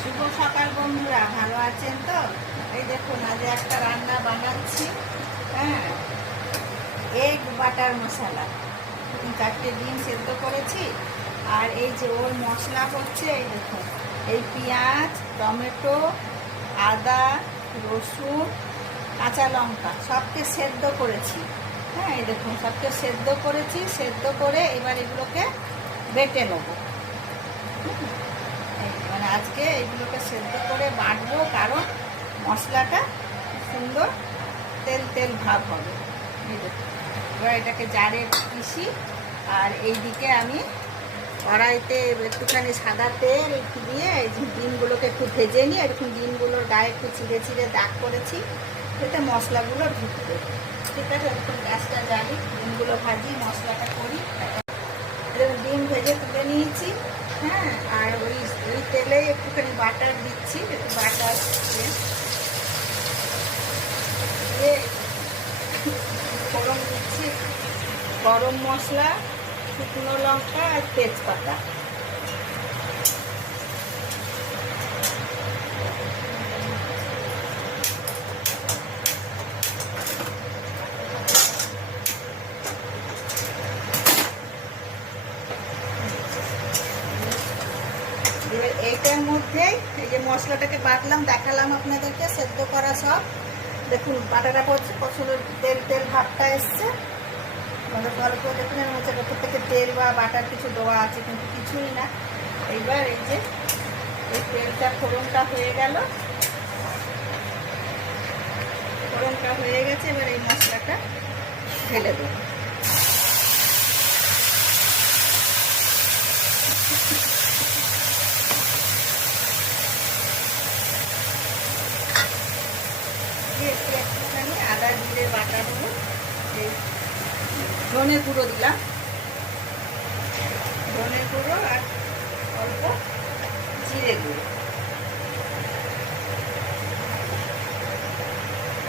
শুভ সকাল বন্ধুরা, ভালো আছেন তো? এই দেখুন, আজ একটা রান্না বানাচ্ছি। হ্যাঁ, এগ বাটার মশলা। 4টে ডিম সেদ্ধ করেছি। আর এই যে ওর মশলা হচ্ছে, এই দেখুন, এই পেঁয়াজ, টমেটো, আদা, রসুন, কাঁচা লঙ্কা সবকে সেদ্ধ করেছি। হ্যাঁ, এই দেখুন, সবকে সেদ্ধ করেছি। সেদ্ধ করে এবার এগুলোকে বেটে নেবো। মানে আজকে এগুলোকে সেদ্ধ করে বাটবো, কারণ মশলাটা সুন্দর তেল তেল ভাব হবে। এই দেখুন, এবার এটাকে জারে পিষি। আর এইদিকে আমি কড়াইতে একটুখানি সাদা তেল একটু দিয়ে এই যে ডিমগুলোকে একটু ভেজে নিয়ে, এরকম ডিমগুলোর গায়ে একটু চিড়ে চিড়ে দাগ করেছি, যাতে মশলাগুলো ঢুকবে। ঠিক আছে, এরকম গ্যাসটা জ্বালি, ডিমগুলো ভাজি, মশলাটা করি। ডিম ভেজে তুলে নিয়েছি। হ্যাঁ, আর ওই তেলে একটুখানি বাটার দিচ্ছি, একটু বাটার দিয়ে ফোড়ন দিচ্ছি। গরম মশলা, শুকনো লঙ্কা আর তেজপাতা। এবার এইটার মধ্যেই এই যে মশলাটাকে বাটলাম, দেখালাম আপনাদেরকে সেদ্ধ করা সব। দেখুন বাটাটা করছে, প্রচুর তেল তেল ভাবটা এসছে। আমাদের ভালো করে দেখুন, এর মধ্যে ভেতর থেকে তেল বা বাটার কিছু দেওয়া আছে, কিন্তু কিছুই না। এইবার এই যে এই তেলটা, ফোড়নটা হয়ে গেল, ফোড়নটা হয়ে গেছে। এবার এই মশলাটা ঢেলে দেবো। একটুখানি আদা জিরে বাটা দেবো, ধনে গুঁড়ো দিলাম, ধনে গুঁড়ো আর অল্প জিরে গুঁড়ো।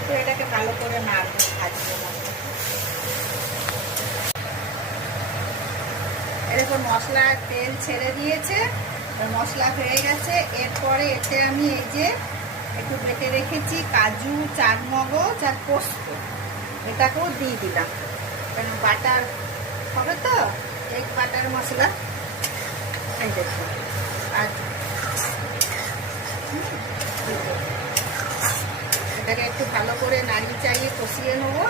তো এটাকে ভালো করে নাড়বো, ভাজবো না। এরকম মশলা তেল ছেড়ে দিয়েছে, মশলা হয়ে গেছে। এরপরে এতে আমি এই যে একটু বেটে রেখেছি কাজু, চারমগজ আর পোস্ত, এটাকেও দিয়ে দিলাম, কারণ বাটার হবে তো, এক বাটার মশলা। এই দেখুন, আর এটাকে একটু ভালো করে নাড়িয়ে চাড়িয়ে কষিয়ে নেবো।